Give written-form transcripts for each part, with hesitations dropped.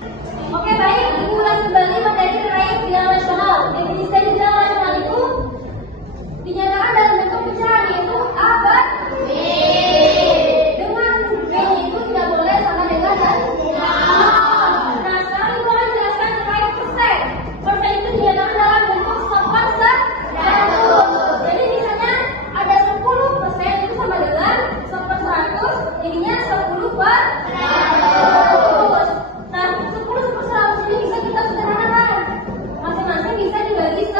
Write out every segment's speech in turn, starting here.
Oke, baik. Ibu ulas kembali materi terkait bilangan nasional. Definisi bilangan nasional itu dinyatakan dalam bentuk pecahan, yaitu A per B. Dengan B itu tidak boleh sama dengan dan. Nah, sekarang ibu akan jelaskan terkait persen. Persen itu dinyatakan dalam bentuk sopan seratus. Jadi misalnya ada 10% itu sama dengan sopan 100, jadinya 10 per 100. Nah, 10 per 100 ini bisa kita sederhanakan. Masing-masing bisa dibagi 10.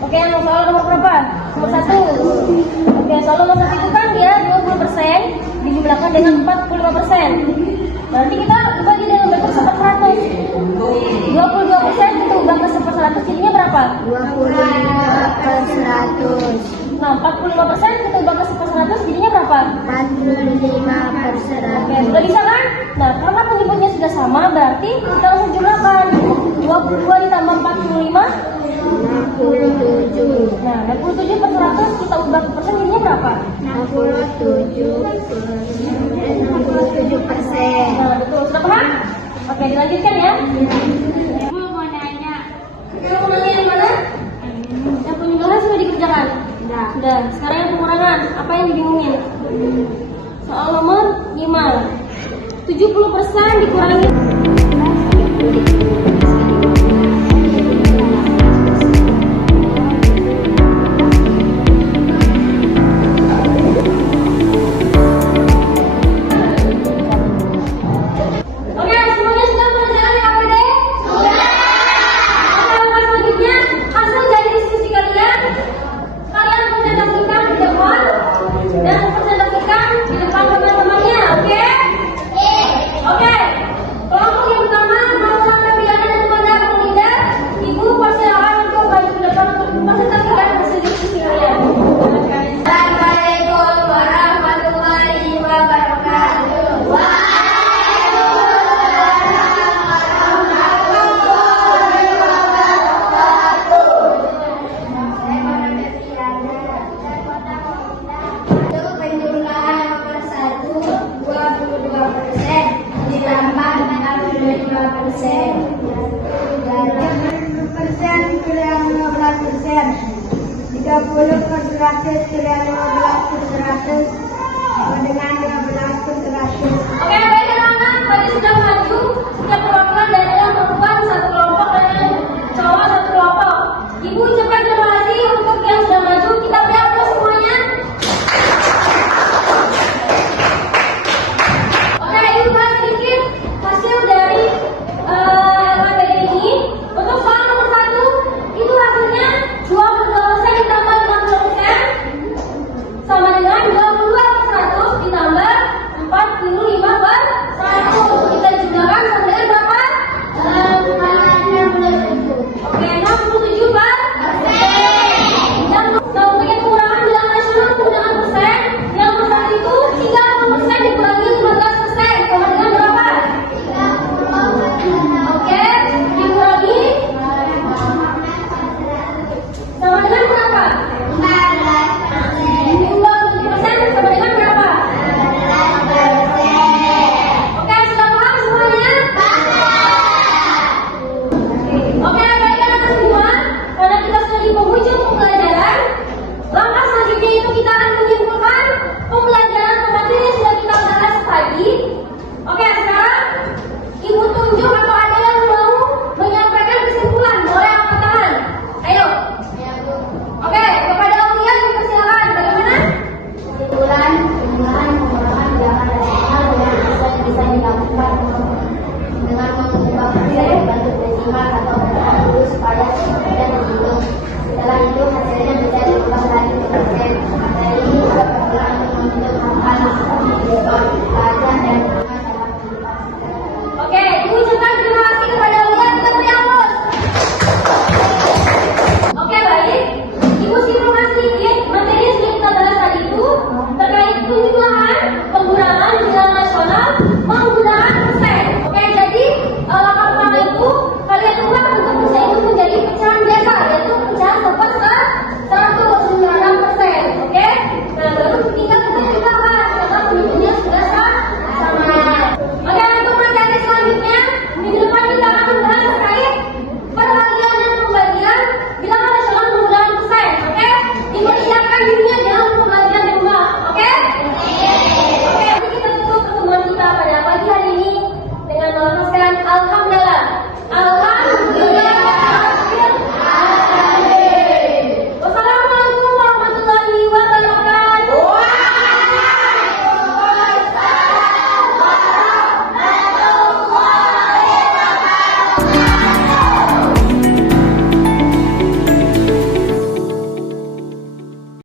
Oke, yang soal nomor berapa? Nomor 1. Oke, soal nomor 1 itu kan dia 20% dijumlahkan dengan 45%. Berarti kita bagi dalam bentuk 1/100. 22% itu ubah ke 1/100 jadinya berapa? 25/100. Nah, 45% kita ubah ke 1/100 jadinya berapa? 45/100. Oke, sudah bisa kan? Nah, karena penyebutnya sudah sama, berarti kita langsung jumlahkan. 22 ditambah 45. 67. Nah, 67/100 kita ubah ke persen jadinya berapa? 67%. Nah, betul. Sudah paham? Oke, dilanjutkan ya. Ibu mau nanya. Kamu mau nanya yang mana? Yang penjumlahan sudah dikerjakan? Sudah. Sekarang yang pengurangan. Apa yang dibingungin? Soal nomor 5. 70% dikurangi. Oke, semuanya sudah mengerjakan KPD? Sudah. Oke, langkah selanjutnya hasil dari diskusi kalian presentasikan di depan dan presentasikan di depan teman-temannya, oke? Oke. Kelompok yang pertama, Maula Febriana dan Manda Melinda, Ibu persilakan untuk maju ke depan untuk mempresentasikan hasil diskusi kalian. Assalamualaikum warahmatullahi wabarakatuh. Penjumlahan nomor 1 22% ditambah 65%. Dalam 10% kurang 15%. 30/100 kurang 15/100 sama dengan 15/100. Oke, baik anak-anak, tadi sudah maju setiap perwakilan dari yang perempuan satu kelompok dan yang cowok satu kelompok. Ibu ucapkan terima kasih untuk yang sudah maju. Kita beri aplaus semuanya. Oke, ibu bahas sedikit hasil dari LKPD ini. Untuk soal nomor 1 itu hasilnya 22% ditambah 50% sama dengan 22/100 ditambah 45/100. Kita jumlahkan sama dengan berapa? 67. Oke, 67/100. Dan sebagai pengurangan bilangan nasional menggunakan persen, yang persen itu 30% dikurangi 15% sama dengan berapa? Oke, dikurangi sama dengan berapa? 27% sama dengan berapa? Oke, sudah paham semuanya? Oke, baik anak-anak semua, karena kita sudah di penghujung pembelajaran, langkah selanjutnya itu kita akan menyimpulkan pembelajaran materi yang sudah kita bahas tadi. Oke, sekarang ibu tunjuk atau ada yang mau menyampaikan kesimpulan, boleh angkat tangan. Ayo. Oke, kepada Aulia dipersilakan. Bagaimana? Kesimpulan penggunaan pengurangan bilangan nasional dengan hasil yang bisa dilakukan dengan mengubah persen bentuk desimal atau 40 supaya